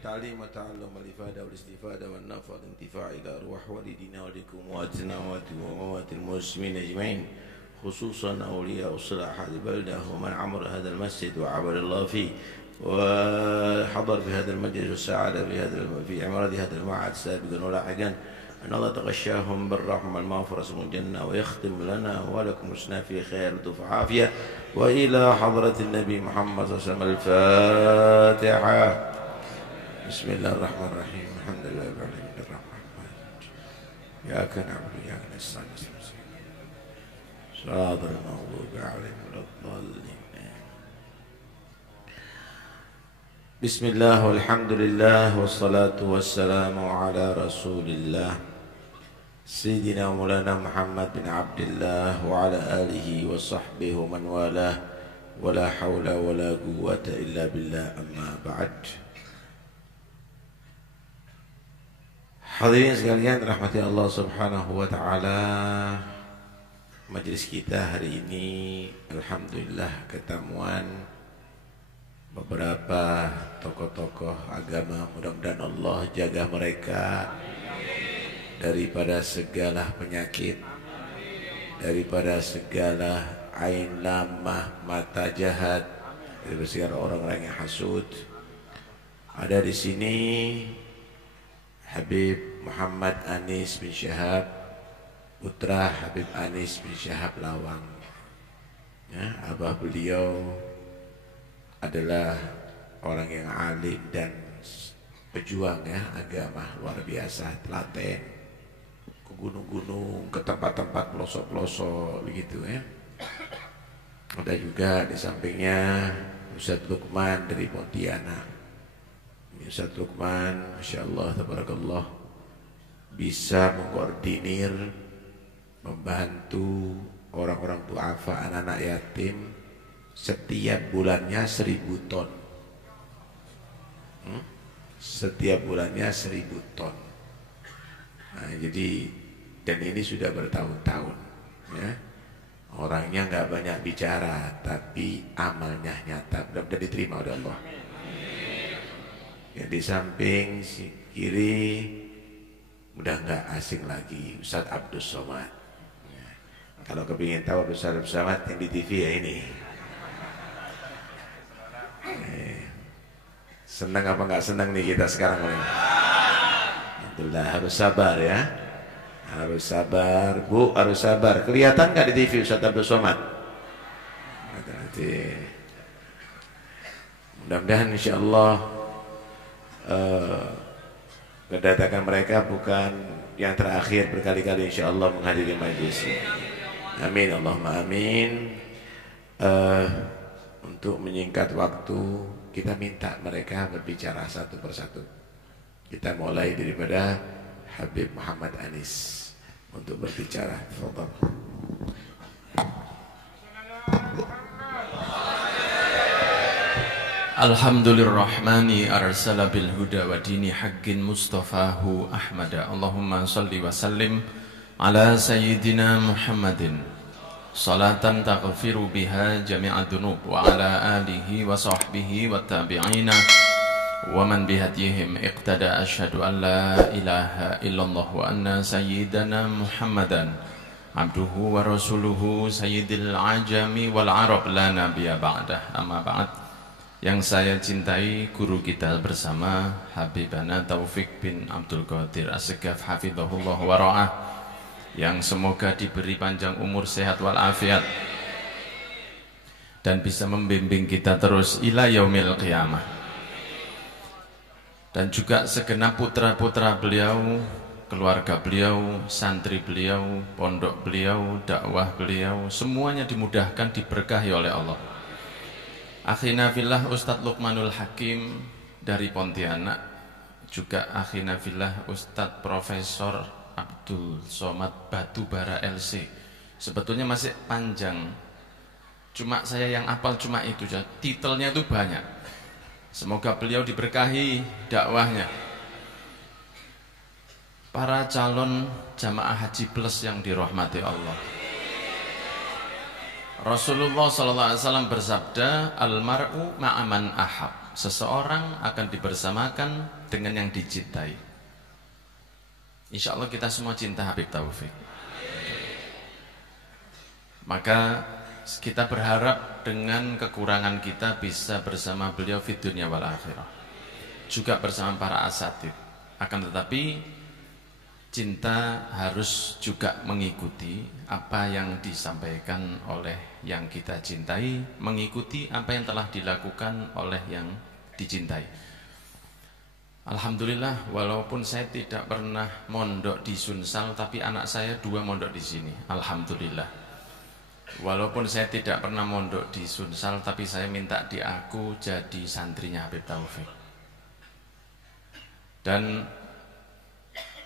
التعليم والتعلم والإفادة والاستفادة والنفع والانتفاع إلى أرواح والدينا ولكم وأموات المسلمين أجمعين، خصوصا أولياء الصلاح هذه البلدة ومن عمر هذا المسجد وعبد الله فيه وحضر في هذا المجلس والسعادة في عمارة هذا المعهد سابقا ولاحقا، أن الله تغشاهم بالرحمة المغفرة والجنة ويختم لنا ولكم حسنا في خير لطف عافية. وإلى حضرة النبي محمد صلى الله عليه وسلم الفاتحة. بسم الله الرحمن الرحيم. الحمد لله رب العالمين الرحمن الرحيم إياك نعبد وإياك نستعين صراط المغضوب عليهم ولا الضالين. بسم الله والحمد لله والصلاة والسلام على رسول الله سيدنا مولانا محمد بن عبد الله وعلى آله وصحبه ومن والاه ولا حول ولا قوة إلا بالله. أما بعد. Hadirin sekalian rahmati Allah Subhanahu wa taala, majelis kita hari ini alhamdulillah ketemuan beberapa tokoh-tokoh agama. Mudah-mudahan Allah jaga mereka daripada segala penyakit, daripada segala ain lamah, mata jahat, daripada segala orang-orang yang hasud. Ada di sini Habib Muhammad Anis bin Syahab, putra Habib Anis bin Syahab Lawang. Ya, abah beliau adalah orang yang alim dan pejuang ya agama luar biasa, telaten ke gunung-gunung, ke tempat-tempat pelosok-pelosok begitu ya. Ada juga di sampingnya Ustadz Lukman dari Pontianak. Ustadz Lukman, Masya Allah, tabarakallah, bisa mengkoordinir, membantu orang-orang du'afa, anak-anak yatim setiap bulannya 1000 ton. Setiap bulannya 1000 ton. Nah, jadi dan ini sudah bertahun-tahun ya. Orangnya nggak banyak bicara tapi amalnya nyata, benar-benar diterima oleh Allah. Ya, di samping si kiri udah nggak asing lagi, Ustadz Abdul Somad ya. Kalau kepingin tahu Ustadz Abdul Somad yang di TV ya ini. Senang apa nggak senang nih kita sekarang ini? Alhamdulillah, harus sabar ya. Harus sabar, Bu, harus sabar. Kelihatan nggak di TV Ustadz Abdul Somad? Mudah-mudahan insya Allah kedatangan mereka bukan yang terakhir, berkali-kali insya Allah menghadiri majlis. Amin, Allahumma amin. Untuk menyingkat waktu, kita minta mereka berbicara satu persatu. Kita mulai daripada Habib Muhammad Anis untuk berbicara. Fadhal. Alhamdulillahirrahmani arsala bil huda wa dini haqqin mustafahu ahmada. Allahumma salli wa sallim ala sayyidina Muhammadin salatan taghfiru biha jami'a dhunub wa ala alihi wa sahbihi wa tabi'ina wa man bihadihim iqtada. Asyhadu an la ilaha illallah wa anna sayyidana Muhammadan abduhu wa rasuluhu sayyidil ajami wal arab la nabiyya ba'dah. Amma ba'd. Yang saya cintai guru kita bersama Habibana Taufik bin Abdul Qadir As-Segaf hafizahullah wa ra'ah, yang semoga diberi panjang umur, sehat walafiat dan bisa membimbing kita terus ila yaumil qiyamah. Dan juga segenap putra-putra beliau, keluarga beliau, santri beliau, pondok beliau, dakwah beliau, semuanya dimudahkan, diberkahi oleh Allah. Akhina fillah Ustadz Lukmanul Hakim dari Pontianak, juga akhina fillah Ustadz Profesor Abdul Somad Batubara LC. Sebetulnya masih panjang, cuma saya yang hafal cuma itu, titelnya itu banyak. Semoga beliau diberkahi dakwahnya. Para calon jamaah haji plus yang dirahmati Allah, Rasulullah SAW bersabda, almar'u ma'aman ahab. seseorang akan dibersamakan dengan yang dicintai. Insya Allah kita semua cinta Habib Taufik. Maka kita berharap dengan kekurangan kita bisa bersama beliau fid dunya wal akhirah, juga bersama para asatid. Akan tetapi cinta harus juga mengikuti apa yang disampaikan oleh yang kita cintai, mengikuti apa yang telah dilakukan oleh yang dicintai. Alhamdulillah, walaupun saya tidak pernah mondok di Sunsal, tapi anak saya 2 mondok di sini. Alhamdulillah. Walaupun saya tidak pernah mondok di Sunsal, tapi saya minta di aku jadi santrinya Habib Taufik. Dan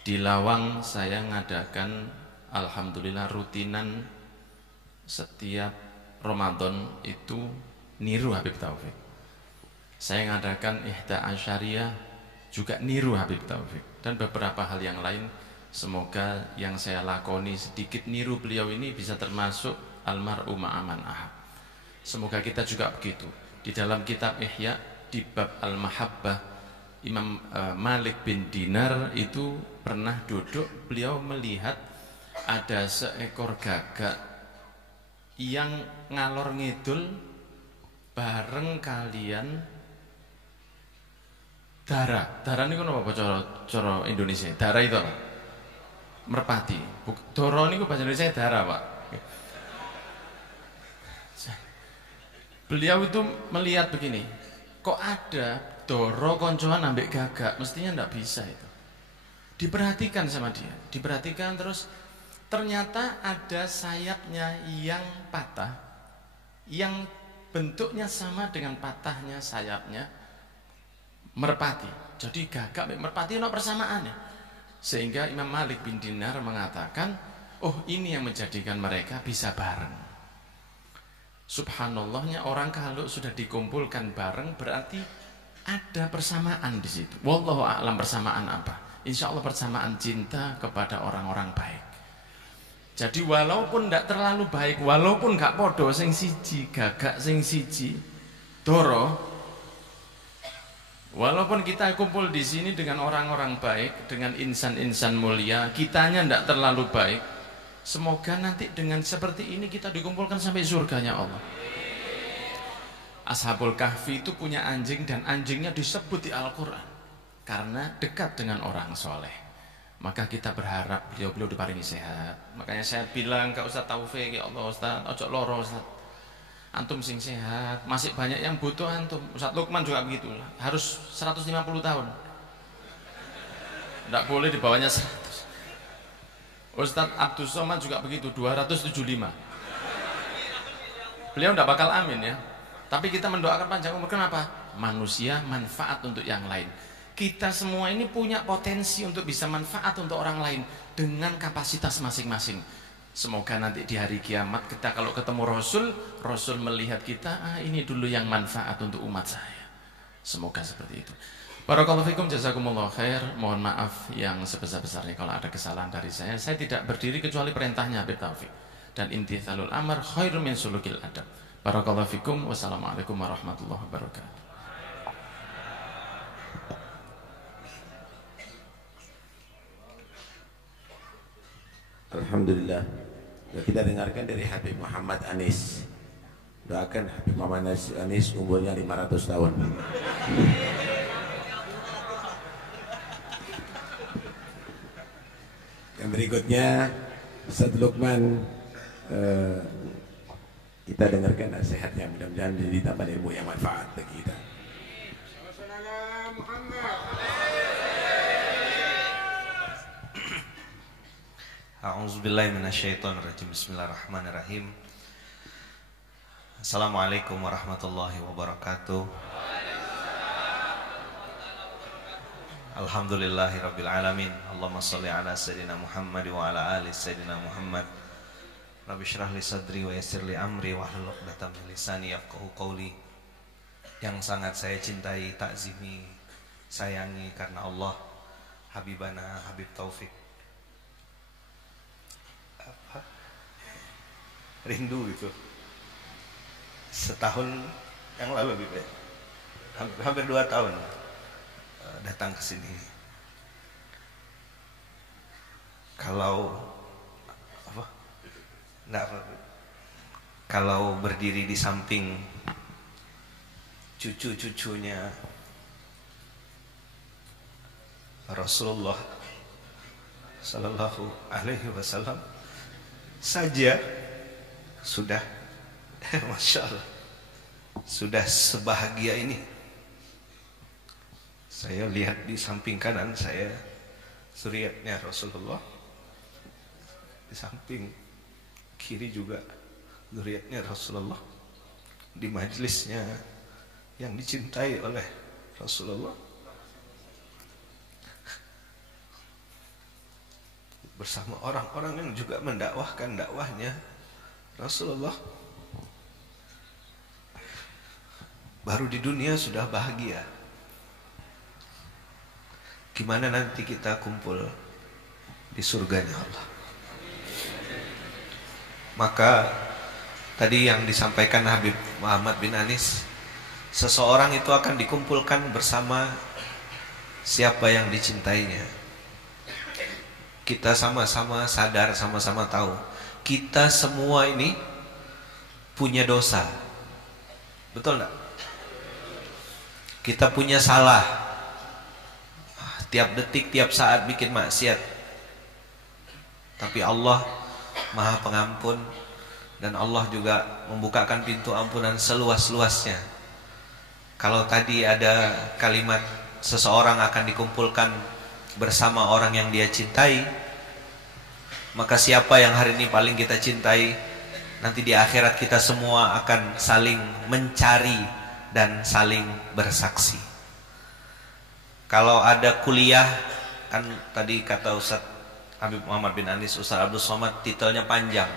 di Lawang saya ngadakan alhamdulillah rutinan setiap Ramadan itu niru Habib Taufik. Saya ngadakan Ihda Asyariyah juga niru Habib Taufik, dan beberapa hal yang lain. Semoga yang saya lakoni sedikit niru beliau ini bisa termasuk almar'u ma'aman ahab. Semoga kita juga begitu. Di dalam kitab Ihya di bab Al-Mahabbah, Imam Malik bin Dinar itu pernah duduk, beliau melihat ada seekor gagak yang ngalor ngidul bareng kalian dara. Dara ini apa cara Indonesia? Dara itu apa? Merpati. Doro ini bahasa Indonesia dara, Pak. Beliau itu melihat begini, kok ada doro koncoan ambek gagak, mestinya ndak bisa itu. Diperhatikan sama dia, diperhatikan terus ternyata ada sayapnya yang patah, yang bentuknya sama dengan patahnya sayapnya merpati. Jadi gagak ambek merpati ono persamaannya. Sehingga Imam Malik bin Dinar mengatakan, oh ini yang menjadikan mereka bisa bareng. Subhanallahnya, orang kalau sudah dikumpulkan bareng berarti ada persamaan di situ. Wallahu a'lam persamaan apa? Insya Allah persamaan cinta kepada orang-orang baik. Jadi walaupun tidak terlalu baik, walaupun gak podo sing siji, gagak sing siji, doro, walaupun kita kumpul di sini dengan orang-orang baik, dengan insan-insan mulia, kitanya tidak terlalu baik. Semoga nanti dengan seperti ini kita dikumpulkan sampai surganya Allah. Ashabul Kahfi itu punya anjing, dan anjingnya disebut di Al-Quran karena dekat dengan orang soleh. Maka kita berharap beliau-beliau diparingi sehat. Makanya saya bilang ke Ustaz Taufik, ya Allah Ustaz, ojo loro Ustaz, antum sing sehat, masih banyak yang butuh antum. Ustaz Lukman juga begitu, harus 150 tahun, tidak boleh di bawahnya 100. Ustadz Abdul Somad juga begitu, 275. Beliau tidak bakal amin ya. Tapi kita mendoakan panjang umur. Kenapa? Manusia manfaat untuk yang lain. Kita semua ini punya potensi untuk bisa manfaat untuk orang lain dengan kapasitas masing-masing. Semoga nanti di hari kiamat kita kalau ketemu Rasul, Rasul melihat kita, ini dulu yang manfaat untuk umat saya. Semoga seperti itu. Barakallahu fikum, jazakumullah khair. Mohon maaf yang sebesar-besarnya kalau ada kesalahan dari saya. Saya tidak berdiri kecuali perintahnya Habib Taufik. Dan imtithalul amr khairun min sulukil adab. Barakallahu fikum. Wassalamualaikum warahmatullahi wabarakatuh. Alhamdulillah. Kita dengarkan dari Habib Muhammad Anis. Doakan Habib Muhammad Anis umurnya 500 tahun. Yang berikutnya Ustaz Lukman, kita dengarkan nasihatnya, mudah-mudahan jadi tambah ilmu yang manfaat bagi kita. A'udzubillahi minasyaitonirrajim. Bismillahirrahmanirrahim. Assalamualaikum warahmatullahi wabarakatuh. Alhamdulillahirabbil alamin. Allahumma shalli ala sayidina Muhammad wa ala ali sayidina Muhammad. Rabbi shrah li sadri wa yassir li amri wahlul 'uqdatam min lisani yafqahu qawli. Yang sangat saya cintai, takzimi, sayangi karena Allah, Habibana Habib Taufik. Apa? Rindu itu. Setahun yang lalu lebih baik. hampir 2 tahun datang ke sini. Kalau apa? Enggak apa. Kalau berdiri di samping cucu-cucunya Rasulullah Sallallahu Alaihi Wasallam saja sudah Masya Allah, sudah sebahagia ini. Saya lihat di samping kanan saya zuriatnya Rasulullah, di samping kiri juga zuriatnya Rasulullah, di majelisnya yang dicintai oleh Rasulullah, bersama orang-orang yang juga mendakwahkan dakwahnya Rasulullah. Baru di dunia sudah bahagia, gimana nanti kita kumpul di surganya Allah. Maka tadi yang disampaikan Habib Muhammad bin Anis, seseorang itu akan dikumpulkan bersama siapa yang dicintainya. Kita sama-sama sadar, sama-sama tahu, kita semua ini punya dosa. Betul enggak? Kita punya salah. Tiap detik, tiap saat bikin maksiat. Tapi Allah Maha Pengampun, dan Allah juga membukakan pintu ampunan seluas-luasnya. Kalau tadi ada kalimat seseorang akan dikumpulkan bersama orang yang dia cintai, maka siapa yang hari ini paling kita cintai, nanti di akhirat kita semua akan saling mencari dan saling bersaksi. Kalau ada kuliah, kan tadi kata Ustaz Habib Muhammad bin Anis, Ustaz Abdul Somad, titelnya panjang.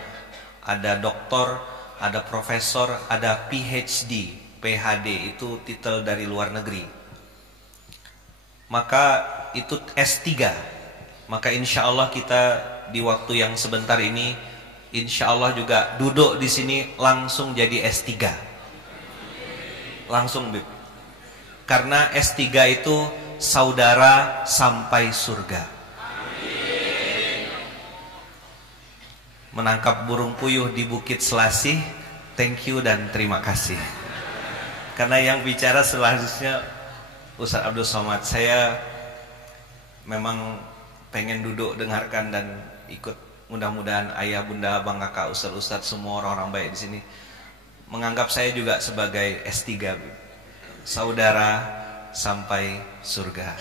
Ada doktor, ada profesor, ada PhD. PhD itu titel dari luar negeri. Maka itu S3. Maka insya Allah kita di waktu yang sebentar ini, insya Allah juga duduk di sini langsung jadi S3. Langsung, Bib. Karena S3 itu saudara sampai surga. Menangkap burung puyuh di Bukit Selasih, thank you dan terima kasih. Karena yang bicara selanjutnya Ustaz Abdul Somad, saya memang pengen duduk dengarkan dan ikut. Mudah-mudahan ayah, bunda, abang, kakak, ustaz-ustaz, semua orang-orang baik di sini menganggap saya juga sebagai S3, saudara sampai surga.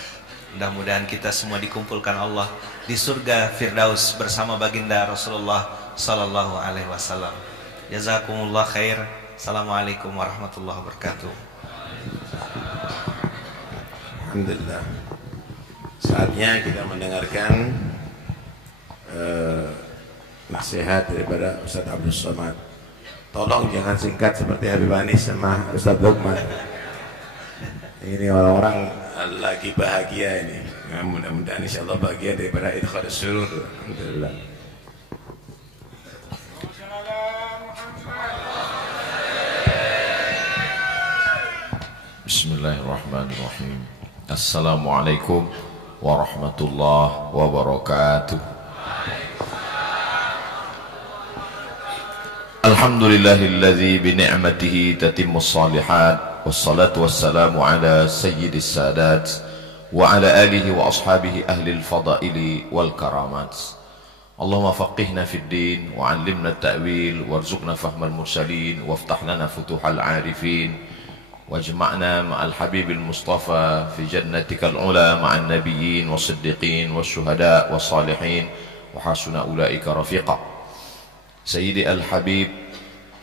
Mudah-mudahan kita semua dikumpulkan Allah di surga Firdaus bersama baginda Rasulullah Sallallahu Alaihi Wasallam. Jazakumullah khair. Assalamualaikum warahmatullahi wabarakatuh. Alhamdulillah. Saatnya kita mendengarkan nasihat daripada Ustaz Abdul Somad. Tolong jangan singkat seperti Habib Anis sama Ustaz Lukman. Ini orang-orang lagi bahagia ini. Mudah-mudahan insyaallah bahagia daripada idkhal surur. Alhamdulillah. Bismillahirrahmanirrahim. Assalamualaikum warahmatullahi wabarakatuh. Alhamdulillahilladzi bini'matihi tatimmus shalihat, wassalatu wassalamu ala sayyidis sadat wa ala alihi wa ashabihi ahlil fadaili wal karamat. Allahumma faqihna fid din wa 'allimna at-ta'wil warzuqna fahmal mursalin waftah lana futuhal 'arifin wajma'na ma'al habibil mustafa fi jannatikal ula ma'an nabiyyin was-siddiqin wasyuhada was-salihin wa hasuna ulaika rafiqa. Sayyidi Al-Habib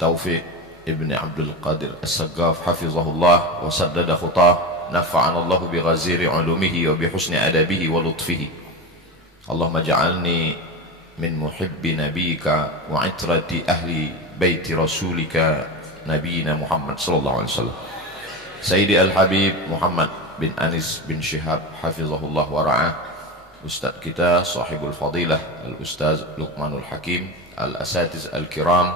Taufiq Ibn Abdul Qadir As-Saggaf hafizahullah wa saddada khutah, nafa'ana Allah bi ghaziri ulumihi wa bi husni adabihi wa lutfihi. Allahumma ja'alni min muhibbi nabiyika wa itrati ahli baiti rasulika nabiyina Muhammad sallallahu alaihi wasallam. Sayyidi Al-Habib Muhammad bin Anis bin Shihab hafizahullah wa ra'ah, Ustaz kita sahibul fadilah Al-Ustaz Luqmanul Hakim, Al-Asatiz Al-Kiram,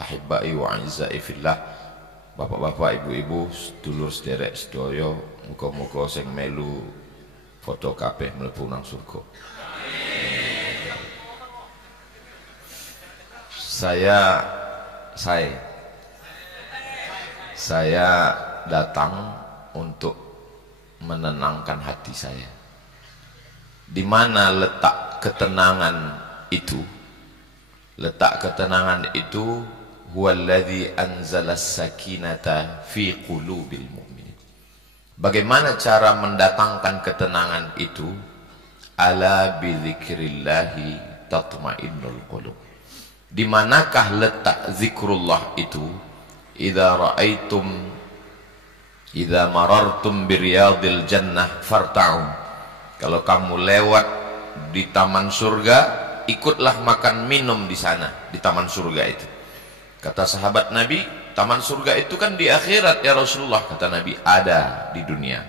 Ahibbai wa A'izzai Fillah, bapak-bapak, ibu-ibu, sedulur sederek sedaya, muga-muga sing melu foto kabeh mlebu nang surga. Saya datang untuk menenangkan hati saya. Di mana letak ketenangan itu? Letak ketenangan itu huwallazi anzalas sakinata fi qulubil mu'minin. Bagaimana cara mendatangkan ketenangan itu? Ala bidzikrillahi tatmainnul qulub. Di manakah letak zikrullah itu? Idza marartum biriyadil jannah farta'u. Kalau kamu lewat di taman surga, ikutlah makan minum di sana, di taman surga itu. Kata sahabat Nabi, taman surga itu kan di akhirat ya Rasulullah. Kata Nabi, ada di dunia.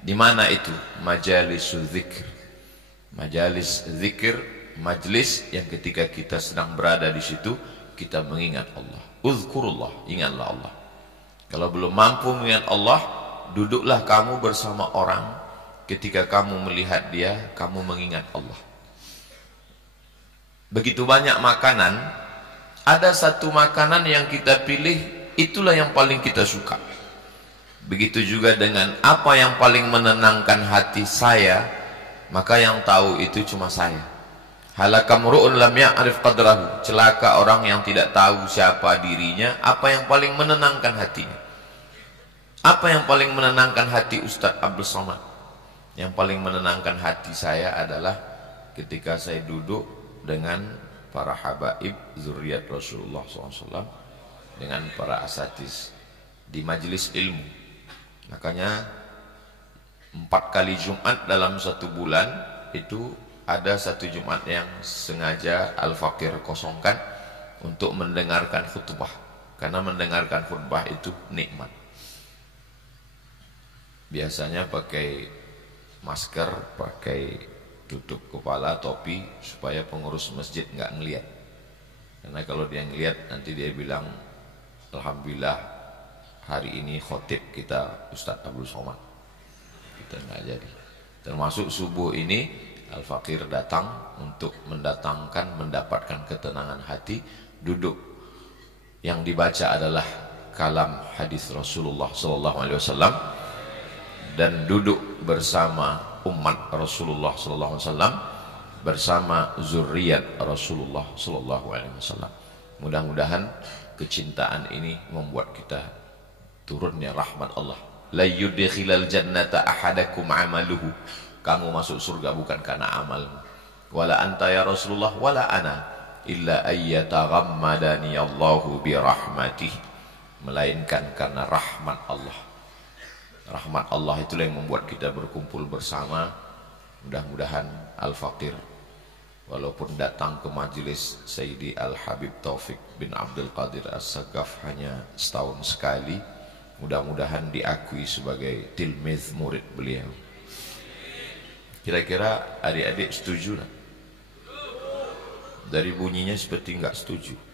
Di mana itu? Majalisul zikr. Majalis zikir, majlis yang ketika kita sedang berada di situ, kita mengingat Allah. Uzkurullah, ingatlah Allah. Kalau belum mampu mengingat Allah, duduklah kamu bersama orang. Ketika kamu melihat dia, kamu mengingat Allah. Begitu banyak makanan, ada satu makanan yang kita pilih, itulah yang paling kita suka. Begitu juga dengan apa yang paling menenangkan hati saya, maka yang tahu itu cuma saya. Halakamru'un lam ya'rif qadrahu. Celaka orang yang tidak tahu siapa dirinya. Apa yang paling menenangkan hatinya? Apa yang paling menenangkan hati Ustaz Abdul Somad? Yang paling menenangkan hati saya adalah ketika saya duduk dengan para habaib zuriat Rasulullah SAW, dengan para asatiz di majelis ilmu. Makanya 4 kali Jumat dalam 1 bulan itu ada 1 Jumat yang sengaja Al-Fakir kosongkan untuk mendengarkan khutbah. Karena mendengarkan khutbah itu nikmat. Biasanya pakai masker, pakai tutup kepala, topi, supaya pengurus masjid nggak ngelihat. Karena kalau dia ngelihat nanti dia bilang, alhamdulillah hari ini khotib kita Ustadz Abdul Somad. Kita nggak jadi. Termasuk subuh ini Al-Fakir datang untuk mendapatkan ketenangan hati. Duduk, yang dibaca adalah kalam hadis Rasulullah SAW, dan duduk bersama umat Rasulullah SAW, bersama zuriat Rasulullah SAW. Mudah-mudahan kecintaan ini membuat kita turunnya rahmat Allah. La yudkhilal jannata ahadakum amaluhu. Kamu masuk surga bukan karena amalmu. Wala anta ya Rasulullah wala ana illa ayyataghammadani Allahu bi rahmatih. Melainkan karena rahmat Allah. Rahmat Allah itulah yang membuat kita berkumpul bersama. Mudah-mudahan Al-Fakir walaupun datang ke majelis Sayyidi Al-Habib Taufik bin Abdul Qadir As-Sagaf hanya setahun sekali, mudah-mudahan diakui sebagai tilmiz murid beliau. Kira-kira adik-adik setuju lah? Dari bunyinya seperti enggak setuju.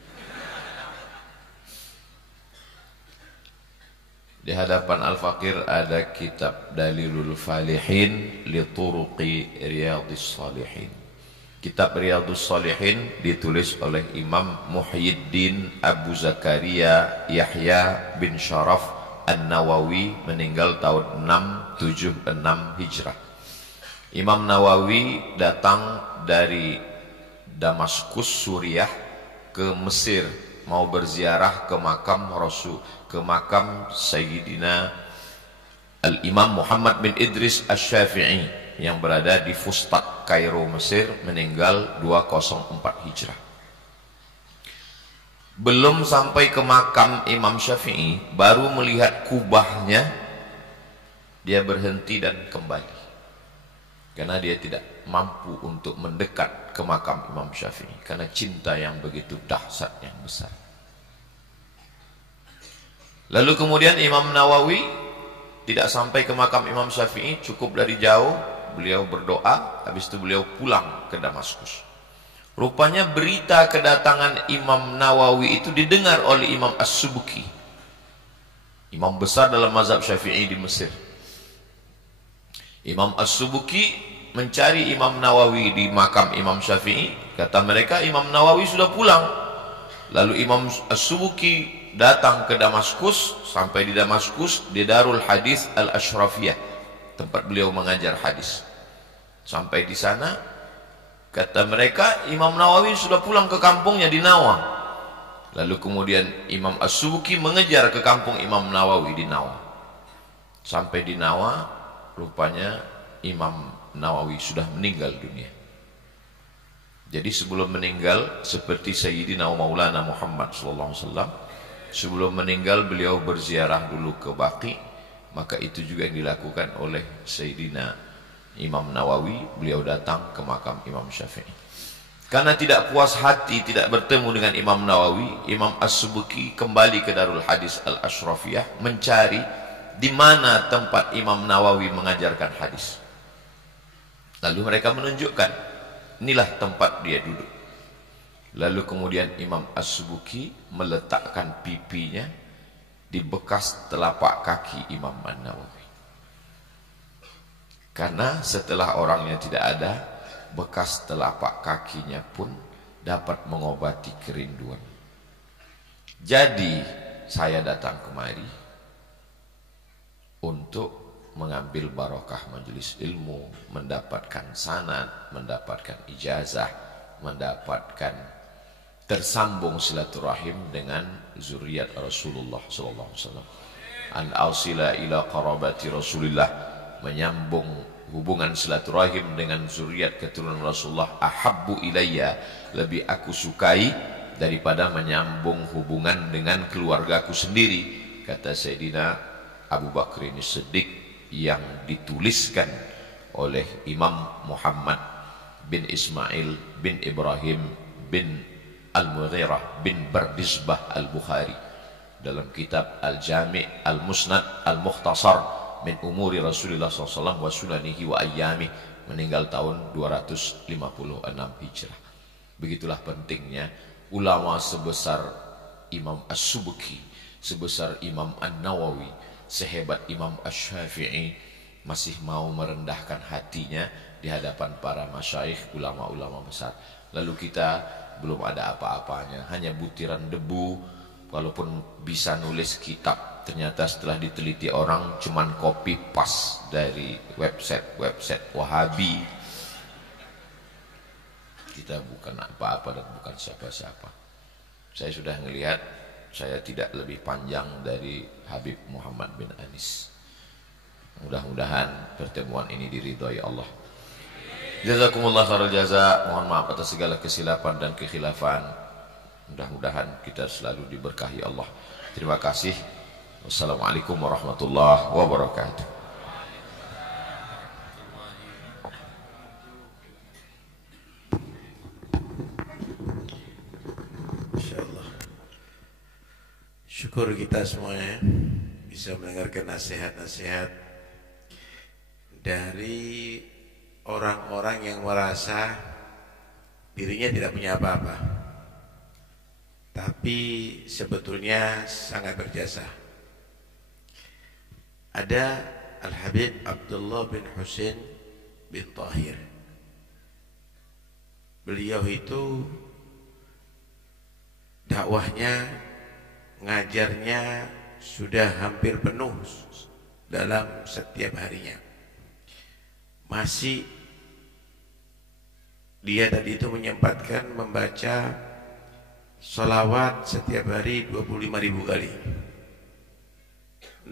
Di hadapan Al-Fakir ada kitab Dalilul Falihin li Turuqi Riyadhis Salihin. Kitab Riyadhus Salihin ditulis oleh Imam Muhyiddin Abu Zakaria Yahya bin Syaraf An-Nawawi, meninggal tahun 676 Hijrah. Imam Nawawi datang dari Damaskus, Suriah ke Mesir, mau berziarah ke makam Rasul, ke makam Sayyidina Al-Imam Muhammad bin Idris Asy-Syafi'i yang berada di Fustat, Kairo, Mesir, meninggal 204 Hijrah. Belum sampai ke makam Imam Syafi'i, baru melihat kubahnya, dia berhenti dan kembali. Karena dia tidak mampu untuk mendekat ke makam Imam Syafi'i, karena cinta yang begitu dahsyat yang besar. Lalu kemudian Imam Nawawi tidak sampai ke makam Imam Syafi'i, cukup dari jauh beliau berdoa, habis itu beliau pulang ke Damaskus. Rupanya berita kedatangan Imam Nawawi itu didengar oleh Imam As-Subki. imam besar dalam mazhab Syafi'i di Mesir. Imam As-Subuki mencari Imam Nawawi di makam Imam Syafi'i. Kata mereka Imam Nawawi sudah pulang. Lalu Imam As-Subuki datang ke Damaskus. Sampai di Damaskus, di Darul Hadis Al-Ashrafiyah, tempat beliau mengajar hadis. Sampai di sana, kata mereka Imam Nawawi sudah pulang ke kampungnya di Nawa. Lalu kemudian Imam As-Subuki mengejar ke kampung Imam Nawawi di Nawa. Sampai di Nawa, rupanya Imam Nawawi sudah meninggal dunia. Jadi sebelum meninggal, seperti Sayyidina Maulana Muhammad SAW, sebelum meninggal beliau berziarah dulu ke Baqi. Maka itu juga yang dilakukan oleh Sayyidina Imam Nawawi. Beliau datang ke makam Imam Syafi'i. Karena tidak puas hati tidak bertemu dengan Imam Nawawi, Imam As-Subuki kembali ke Darul Hadis Al-Ashrafiyah mencari di mana tempat Imam Nawawi mengajarkan hadis. Lalu mereka menunjukkan, inilah tempat dia duduk. Lalu kemudian Imam As-Subuki meletakkan pipinya di bekas telapak kaki Imam An-Nawawi. Karena setelah orangnya tidak ada, bekas telapak kakinya pun dapat mengobati kerinduan. Jadi saya datang kemari untuk mengambil barokah majelis ilmu, mendapatkan sanad, mendapatkan ijazah, mendapatkan tersambung silaturahim dengan zuriat Rasulullah SAW. An ausila ila qarabati Rasulillah, menyambung hubungan silaturahim dengan zuriat keturunan Rasulullah. Ahabbu ilayya, lebih aku sukai daripada menyambung hubungan dengan keluargaku sendiri, kata Sayyidina Abu Bakr As-Siddiq, yang dituliskan oleh Imam Muhammad bin Ismail bin Ibrahim bin Al-Mughirah bin Bardisbah Al-Bukhari dalam kitab Al-Jami' Al-Musnad Al-Mukhtasar min umuri Rasulullah SAW wa sunanihi wa ayyamih, meninggal tahun 256 Hijrah. Begitulah pentingnya ulama sebesar Imam As-Subuki, sebesar Imam An-Nawawi, sehebat Imam Asy-Syafi'i masih mau merendahkan hatinya di hadapan para masyayikh, ulama-ulama besar. Lalu kita belum ada apa-apanya, hanya butiran debu. Walaupun bisa nulis kitab, ternyata setelah diteliti orang cuman copy paste dari website Wahabi. Kita bukan apa-apa dan bukan siapa-siapa. Saya sudah melihat saya tidak lebih panjang dari Habib Muhammad bin Anis. Mudah-mudahan pertemuan ini diridhoi Allah. Jazakumullah khairal jaza. Mohon maaf atas segala kesilapan dan kekhilafan. Mudah-mudahan kita selalu diberkahi Allah. Terima kasih. Wassalamualaikum warahmatullahi wabarakatuh. Insyaallah. Syukur kita semuanya bisa mendengarkan nasihat-nasihat dari orang-orang yang merasa dirinya tidak punya apa-apa, tapi sebetulnya sangat berjasa. Ada Al-Habib Abdullah bin Husain bin Tahir. Beliau itu dakwahnya, ngajarnya sudah hampir penuh dalam setiap harinya. Masih dia tadi itu menyempatkan membaca salawat setiap hari 25.000 kali.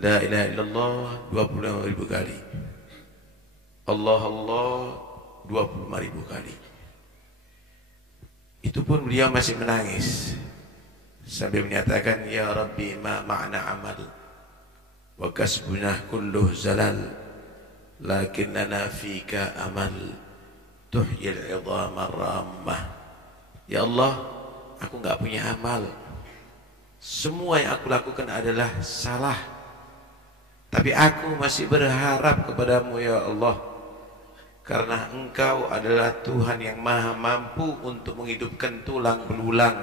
La ilaha illallah 25.000 kali. Allah Allah 25.000 kali. Itu pun beliau masih menangis sambil menyatakan, ya Rabbi ma ma'na amal wa kasbuna kulluh zalal lakinnana fika amal tuhyil 'idhama rammah. Ya Allah, aku enggak punya amal. Semua yang aku lakukan adalah salah. Tapi aku masih berharap kepadamu ya Allah, karena Engkau adalah Tuhan yang maha mampu untuk menghidupkan tulang belulang,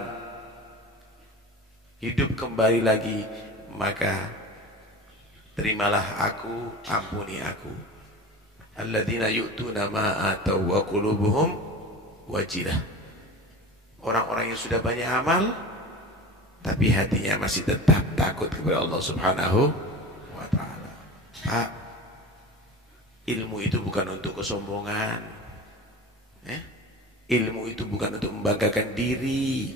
hidup kembali lagi. Maka terimalah aku, ampuni aku. Alladzina yu'tuna ma ataw wa qulubuhum wajilah. Orang-orang yang sudah banyak amal tapi hatinya masih tetap takut kepada Allah Subhanahu wa taala. Pak, ilmu itu bukan untuk kesombongan. Ilmu itu bukan untuk membanggakan diri.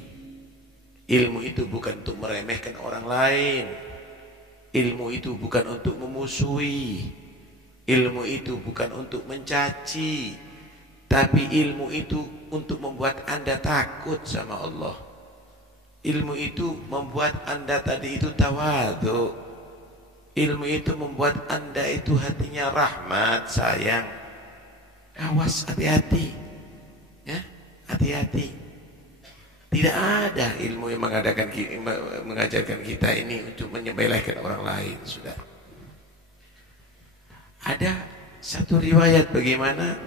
Ilmu itu bukan untuk meremehkan orang lain. Ilmu itu bukan untuk memusuhi. Ilmu itu bukan untuk mencaci. Tapi ilmu itu untuk membuat Anda takut sama Allah. Ilmu itu membuat Anda tadi itu tawadhu. Ilmu itu membuat Anda itu hatinya rahmat, sayang. Awas, hati-hati. Ya, hati-hati. Tidak ada ilmu yang mengajarkan kita ini untuk menyembelihkan orang lain, sudah. Ada satu riwayat bagaimana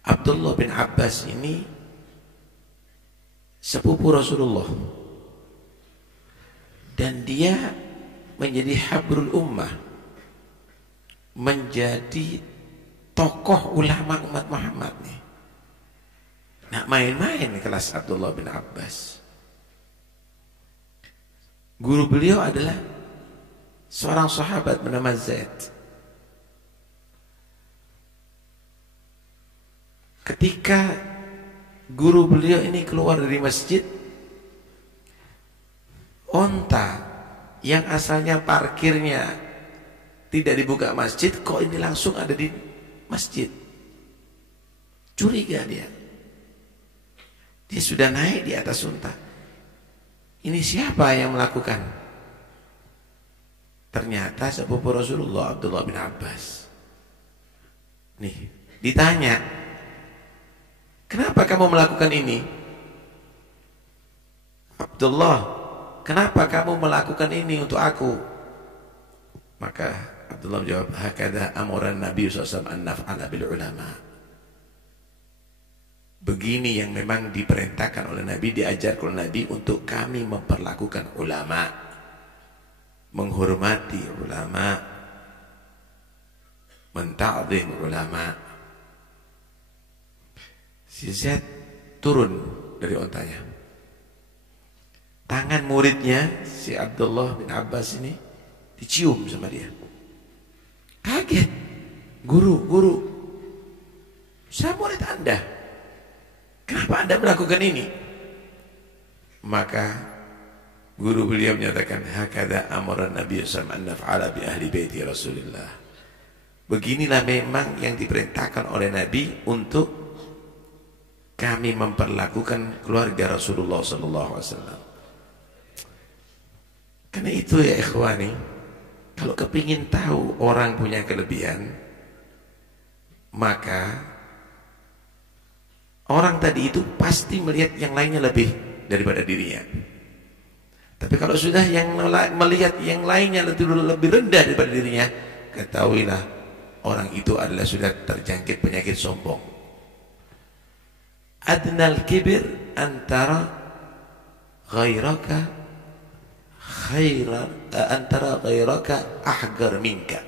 Abdullah bin Abbas ini sepupu Rasulullah dan dia menjadi habrul ummah, menjadi tokoh ulama umat Muhammad nih. Nah, main-main kelas Abdullah bin Abbas. Guru beliau adalah seorang sahabat bernama Zaid. Ketika guru beliau ini keluar dari masjid, onta yang asalnya parkirnya tidak dibuka masjid, kok ini langsung ada di masjid. Curiga dia. Dia sudah naik di atas unta. Ini siapa yang melakukan? Ternyata sepupu Rasulullah, Abdullah bin Abbas. Nih, ditanya, kenapa kamu melakukan ini? Abdullah, kenapa kamu melakukan ini untuk aku? Maka Abdullah menjawab, hakadha amuran Nabi SAW an naf'ala bil ulama. Begini yang memang diperintahkan oleh Nabi, diajarkan oleh Nabi untuk kami memperlakukan ulama, menghormati ulama, menta'zim ulama. Si Zaid turun dari ontanya. Tangan muridnya si Abdullah bin Abbas ini dicium sama dia. Kaget. Guru, saya murid Anda. Kenapa Anda melakukan ini? Maka guru beliau menyatakan, hakadha amara Nabi sallallahu alaihi wasallam an naf'ala bi ahli baiti Rasulillah. Beginilah memang yang diperintahkan oleh Nabi untuk kami memperlakukan keluarga Rasulullah sallallahu alaihi wasallam. Karena itu ya ikhwani, kalau kepingin tahu orang punya kelebihan, maka orang tadi itu pasti melihat yang lainnya lebih daripada dirinya. Tapi kalau sudah yang melihat yang lainnya lebih rendah daripada dirinya, ketahuilah orang itu adalah sudah terjangkit penyakit sombong. Adnal kibir antara ghairaka ahgar minka,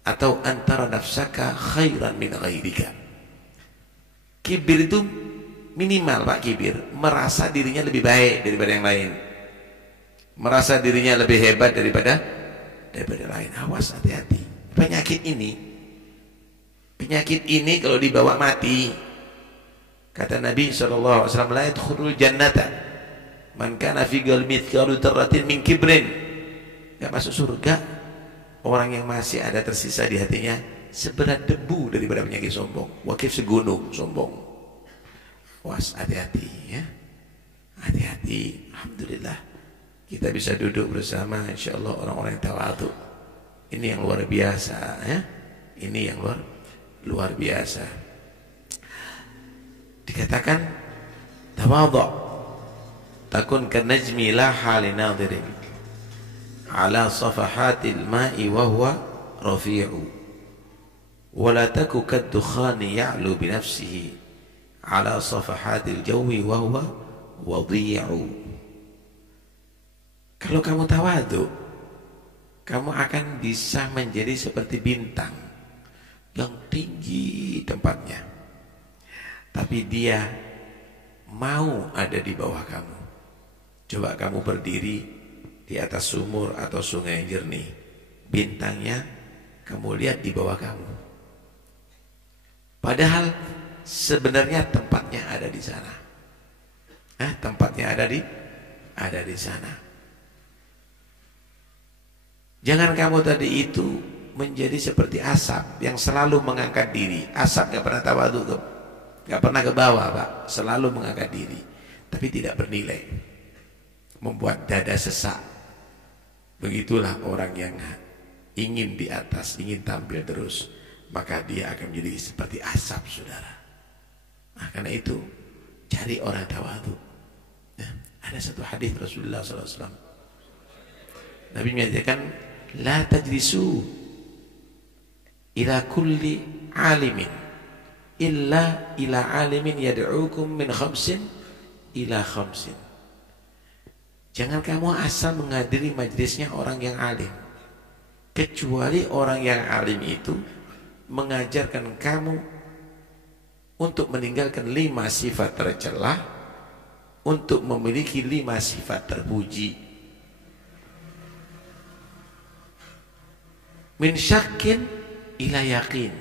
atau antara nafsaka khairan min ghairika. Kibir itu minimal, Pak. Kibir merasa dirinya lebih baik daripada yang lain, merasa dirinya lebih hebat daripada lain. Awas, hati-hati. Penyakit ini kalau dibawa mati. Kata Nabi SAW, la yadkhulul jannata man kana fi qalbihi mithqalu dzarratin min kibrin. Enggak masuk surga orang yang masih ada tersisa di hatinya seberat debu daripada penyakit sombong. Wakif segunung sombong. Was, hati-hati ya. Hati-hati. Alhamdulillah kita bisa duduk bersama, insyaallah orang-orang yang tawadhu. Ini yang luar biasa ya. Ini yang luar biasa. Dikatakan tawadhu takun kanajmi la hali nadirin ala safahatil ma'i wa huwa rafi'u. ولا تك كالدخان يعلو بنفسه على صفحات الجو وهو وضيع. Kalau kamu tawadhu, kamu akan bisa menjadi seperti bintang yang tinggi tempatnya, tapi dia mau ada di bawah kamu. Coba kamu berdiri di atas sumur atau sungai yang jernih, bintangnya kamu lihat di bawah kamu, padahal sebenarnya tempatnya ada di sana. Tempatnya ada di sana. Jangan kamu tadi itu menjadi seperti asap yang selalu mengangkat diri. Asap gak pernah tawadhu, gak pernah ke bawah, Pak. Selalu mengangkat diri, tapi tidak bernilai, membuat dada sesak. Begitulah orang yang ingin di atas, ingin tampil terus, maka dia akan menjadi seperti asap, saudara. Nah, karena itu cari orang tawadhu. Ada satu hadis Rasulullah SAW, Nabi menyatakan, la tajlisu ila kulli alimin illa ila alimin yad'ukum min khamsin ila khamsin. Jangan kamu asal menghadiri majelisnya orang yang alim, kecuali orang yang alim itu mengajarkan kamu untuk meninggalkan 5 sifat tercela, untuk memiliki 5 sifat terpuji. Min syakin ila yakin.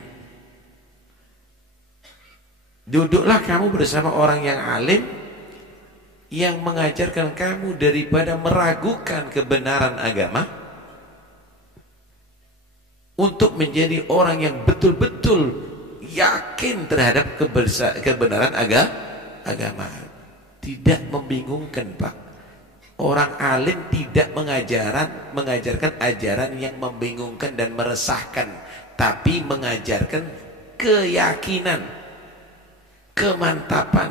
Duduklah kamu bersama orang yang alim yang mengajarkan kamu daripada meragukan kebenaran agama, untuk menjadi orang yang betul-betul yakin terhadap kebenaran agama. Tidak membingungkan, Pak. Orang alim tidak mengajarkan ajaran yang membingungkan dan meresahkan, tapi mengajarkan keyakinan, kemantapan.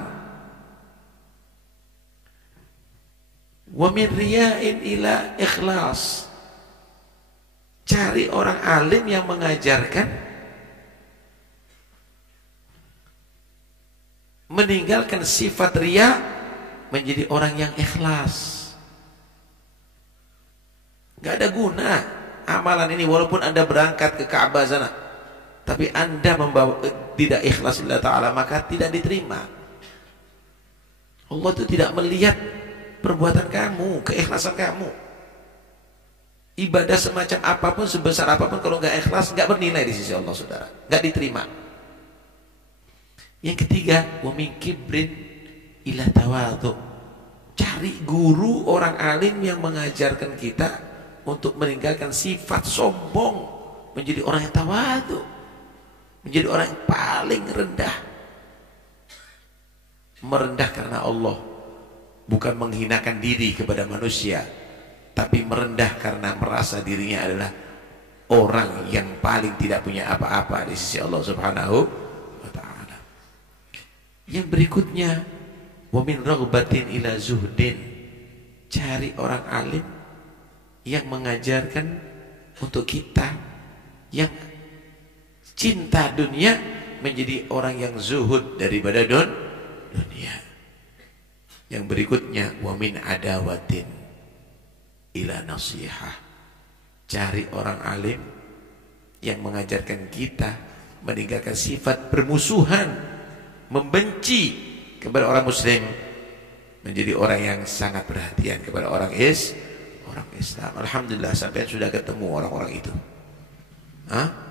Wa min riya'in ila ikhlas. Cari orang alim yang mengajarkan meninggalkan sifat riya, menjadi orang yang ikhlas. Gak ada guna amalan ini, walaupun Anda berangkat ke Ka'bah sana, tapi Anda membawa tidak ikhlas lillah ta'ala, maka tidak diterima. Allah itu tidak melihat perbuatan kamu, keikhlasan kamu. Ibadah semacam apapun, sebesar apapun, kalau gak ikhlas, gak bernilai di sisi Allah, saudara, gak diterima. Yang ketiga, wa min kibrin ila tawadhu. Cari guru orang alim yang mengajarkan kita untuk meninggalkan sifat sombong, menjadi orang yang tawadhu, menjadi orang yang paling rendah. Merendah karena Allah, bukan menghinakan diri kepada manusia, tapi merendah karena merasa dirinya adalah orang yang paling tidak punya apa-apa di sisi Allah Subhanahu wa ta'ala. Yang berikutnya, wa min raghbatin ila zuhdin. Cari orang alim yang mengajarkan untuk kita yang cinta dunia menjadi orang yang zuhud daripada dunia. Yang berikutnya, wa min adawatin ila nasihah. Cari orang alim yang mengajarkan kita meninggalkan sifat permusuhan, membenci kepada orang muslim, menjadi orang yang sangat perhatian kepada orang Islam. Alhamdulillah, sampai sudah ketemu orang-orang itu.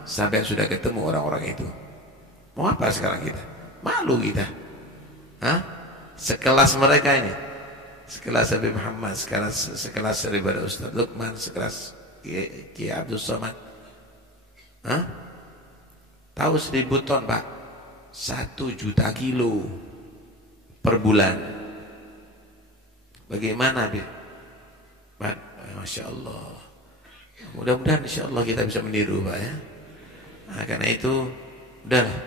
Sampai sudah ketemu orang-orang itu. Mau apa sekarang kita? Malu kita. Sekelas mereka ini, sekelas Habib Muhammad, sekelas daripada Ustaz Luqman, sekelas Kiai Abdul Somad. Tahu 1000 ton, Pak? 1 juta kilo per bulan. Bagaimana, Pak? Masya Allah. Mudah-mudahan insya Allah kita bisa meniru, Pak, ya. Nah, karena itu udahlah,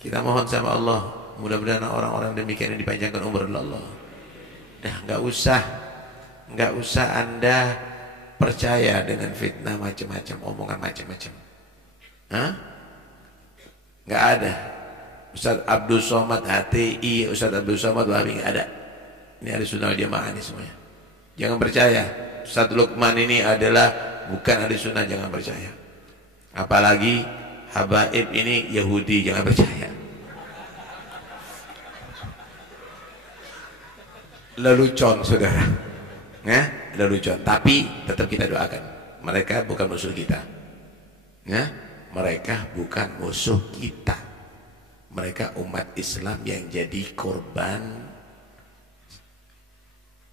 kita mohon sama Allah, mudah-mudahan orang-orang demikian ini dipanjangkan umur oleh Allah. Dah, nggak usah Anda percaya dengan fitnah macam-macam, omongan macam-macam. Nggak ada. Ustaz Abdul Somad HTI, Ustaz Abdul Somad Wahabi, nggak ada. Ini ada sunnah jamaah ini semuanya. Jangan percaya Ustaz Luqman ini adalah bukan ahli sunnah jangan percaya. Apalagi habaib ini Yahudi, jangan percaya. Lelucon saudara, ya, lelucon. Tapi tetap kita doakan. Mereka bukan musuh kita, ya. Mereka bukan musuh kita. Mereka umat Islam yang jadi korban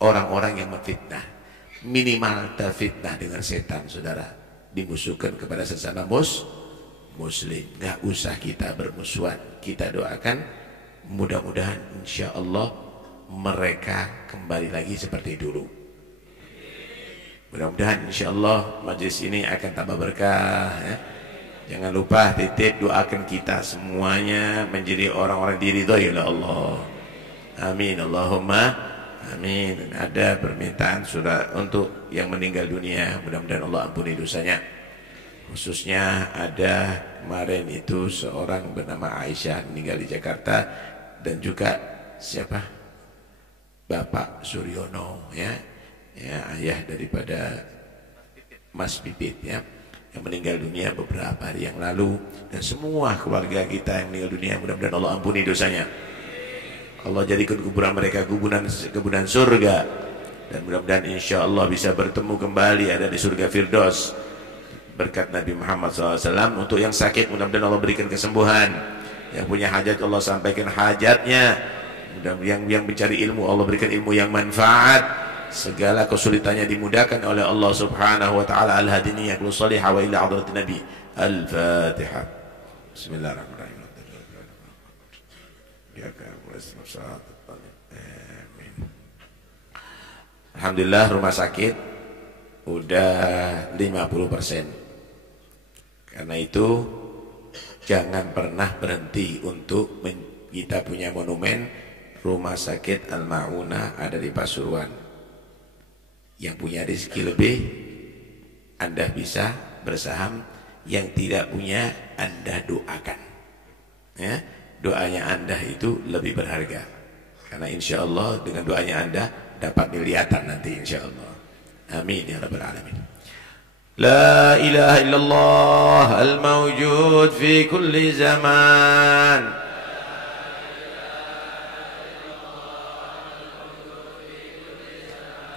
orang-orang yang memfitnah. Minimal terfitnah dengan setan, saudara. Dimusuhkan kepada sesama muslim. Nggak usah kita bermusuhan. Kita doakan mudah-mudahan insya Allah mereka kembali lagi seperti dulu. Mudah-mudahan insya Allah majlis ini akan tambah berkah, ya. Jangan lupa titip doakan kita semuanya menjadi orang-orang diridhoi oleh Allah. Amin Allahumma amin. Ada permintaan sudah untuk yang meninggal dunia, mudah-mudahan Allah ampuni dosanya. Khususnya ada kemarin itu seorang bernama Aisyah meninggal di Jakarta, dan juga siapa? Bapak Suryono, ya, ayah daripada Mas Pipit, ya, yang meninggal dunia beberapa hari yang lalu. Dan semua keluarga kita yang meninggal dunia, mudah-mudahan Allah ampuni dosanya. Allah jadikan kuburan mereka kuburan surga, dan mudah-mudahan insya Allah bisa bertemu kembali ada di surga Firdaus berkat Nabi Muhammad SAW. Untuk yang sakit mudah-mudahan Allah berikan kesembuhan, yang punya hajat Allah sampaikan hajatnya, mudah-mudahan yang mencari ilmu Allah berikan ilmu yang manfaat, segala kesulitannya dimudahkan oleh Allah Subhanahu wa taala. Al-hadini yaqulu salihah wa ila hadratin Nabi. Al-Fatihah. Bismillahirrahmanirrahim. Amin. Alhamdulillah rumah sakit udah 50%. Karena itu jangan pernah berhenti untuk kita punya monumen rumah sakit Al-Ma'unah ada di Pasuruan. Yang punya rezeki lebih Anda bisa bersaham, yang tidak punya Anda doakan, ya. Doanya Anda itu lebih berharga, karena insya Allah dengan doanya Anda dapat milihatan nanti insya Allah. Amin ya rabbal alamin. La ilaha illallah al-mawjud fi kulli zaman.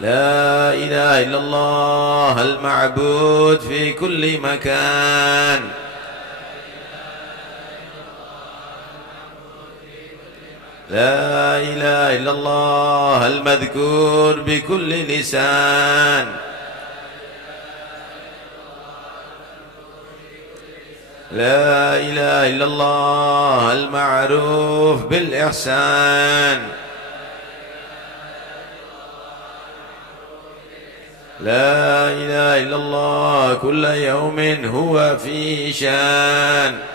La ilaha illallah al-ma'bud fi kulli makan. لا إله إلا الله المذكور بكل لسان. لا إله إلا الله المعروف بالإحسان. لا إله إلا الله كل يوم هو في شان.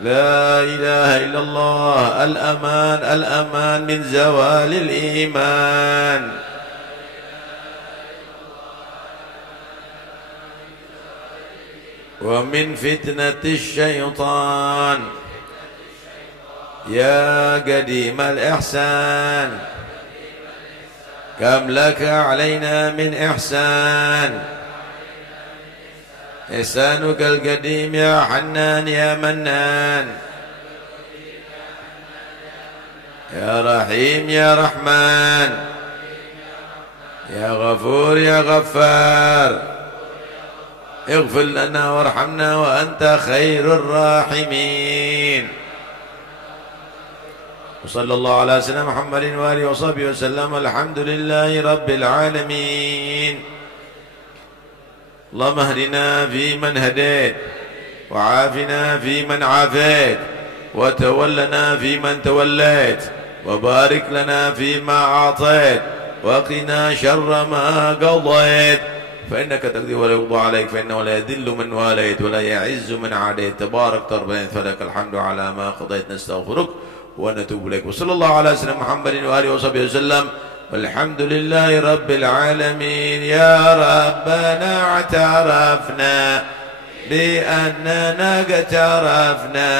لا إله إلا الله الأمان الأمان من زوال الإيمان. ومن فتنة الشيطان. يا قديم الإحسان كم لك علينا من إحسان. إحسانك القديم يا حنان يا منان. يا رحيم يا رحمن. يا غفور يا غفار. اغفر لنا وارحمنا وأنت خير الراحمين. وصلى الله على سيدنا محمد وآله وصحبه وسلم. الحمد لله رب العالمين. اللهم اهدنا فيمن هديت، وعافنا فيمن عافيت، وتولنا فيمن توليت، وبارك لنا فيما أعطيت، وقنا شر ما قضيت، فإنك تقضي ولا يقضى عليك، فإنه لا يذل من واليت ولا يعز من عاديت، تبارك ربنا فلك الحمد على ما قضيت. نستغفرك ونتوب إليك. وصلى الله على سيدنا محمد وآله وصحبه وسلم. والحمد لله رب العالمين. يا ربنا اعترفنا بأننا اقترفنا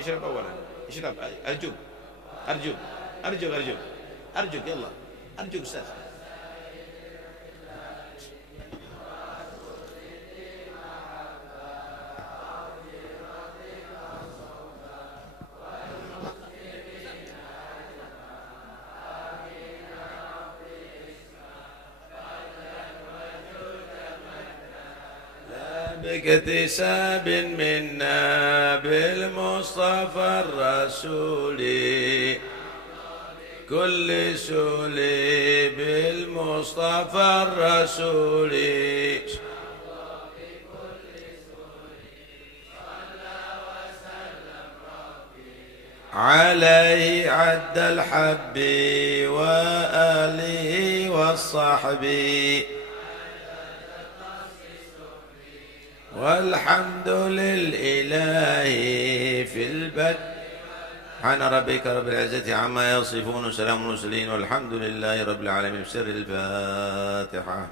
اشرب أولا، اشرب، أرجوك أرجوك أرجوك أرجوك أرجوك يلا أرجوك أستاذ. باكتساب منا بالمصطفى الرسولي كل سولي بالمصطفى الرسولي عليه عد الحب وآله والصحب والحمد للإله في البدء. سبحان ربك رب العزة عما يصفون وسلام المرسلين والحمد لله رب العالمين. بسر الفاتحة.